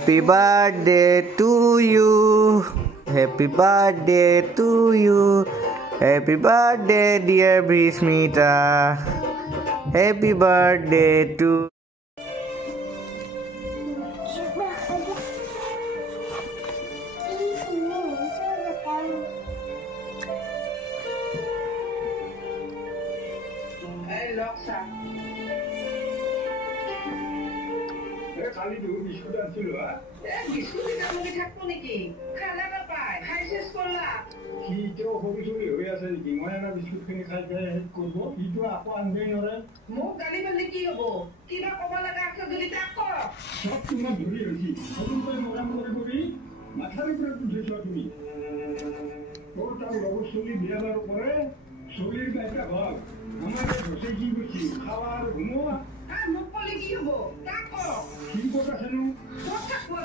Happy birthday to you. Happy birthday to you. Happy birthday, dear Brismita. Happy birthday to খালি দু biscuit আনছিল biscuit কামড়ি থাকবো নাকি খানা নাপায় খাই শেষ করলা সিটো সৰু চলি হৈ আছে নেকি মই এনে বিস্কুট খিনি খাই খাই শেষ কৰিব সিটো আকৌ আনবেই নৰে মোক গালি পালে কি হ'ব কিবা ক'ব লগা আছে যদি তাক কৰ সব তোমাৰ ধৰি হৈছি সৰুকৈ মৰাম কৰি মাথাৰ ওপৰত উঠিছ তুমি তোৰ তাৰ লগৰ চলি বিয়া বাৰু কৰে চলিৰ গাইটা ভাল আমাৰ ঘৰতে কি গৈছি খাৱা আৰু ঘুমোৱা মোক ক'লে কি হ'ব তাক কৰ কি কথা জানো কথা কৰ